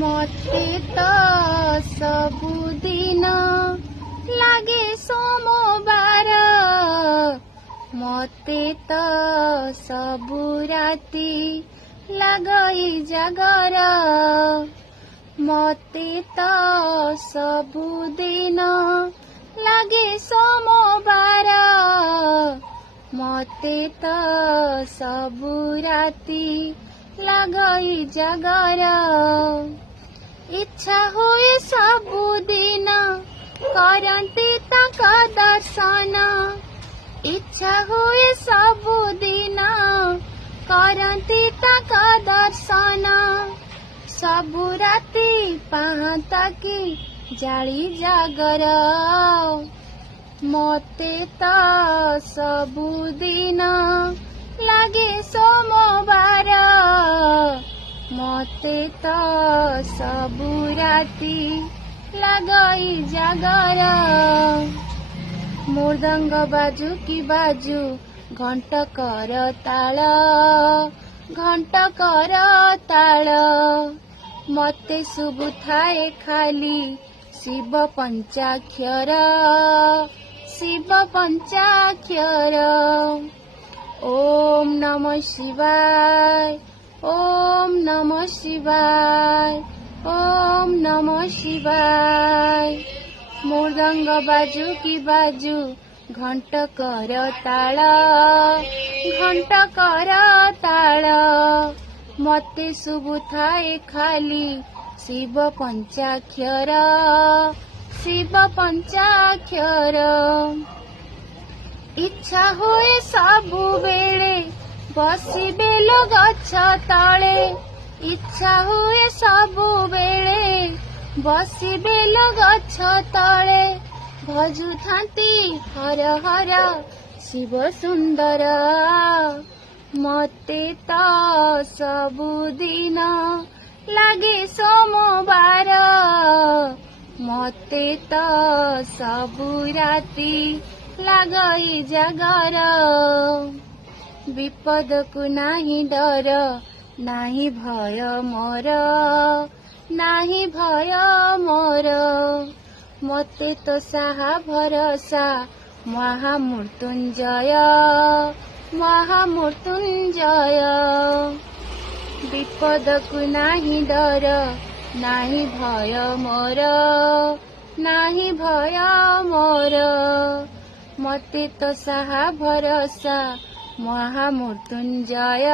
मते तो सबुदिन लागे सोमवार मते तो सबु राति लगई जागर मते तो सबुदिन लागे सोमवार मते तो सबु राति लगई जागर इच्छा हुए सबुदिन करंती ताका दर्शन इच्छा हुए सबुदिन करंती ताका दर्शन सबु राति पाहता की जाली जागर मते तो सबुदिन लागे सोमवार मते तो सबु राति लगई जागर मृदंग बाजू की बाजू घंट कर ताल मते शुभु थाए खाली शिव पंचाक्षर ओम नमः शिवाय ओम नमः शिवाय ओम नमः शिवाय मृदंग बाजू की बाजू घंट कर ताल मते शुभु थाए खाली शिव पंचाक्षर इच्छा हुए सबु बेले बसिबे लो गछ तले इच्छा हुए सबु बेले बसिबे लो गछ तले भजु थांती हर हर शिव सुंदर मते तो सबुदिन लागे सोमवार मते तो सबु राति लगई जागर विपद को नाही डर नाही भय मोर मते तो साहा भरोसा महामृत्युंजय विपद को नाही डर नाही भय मोर मते तो साहा भरोसा महामृत्युंजय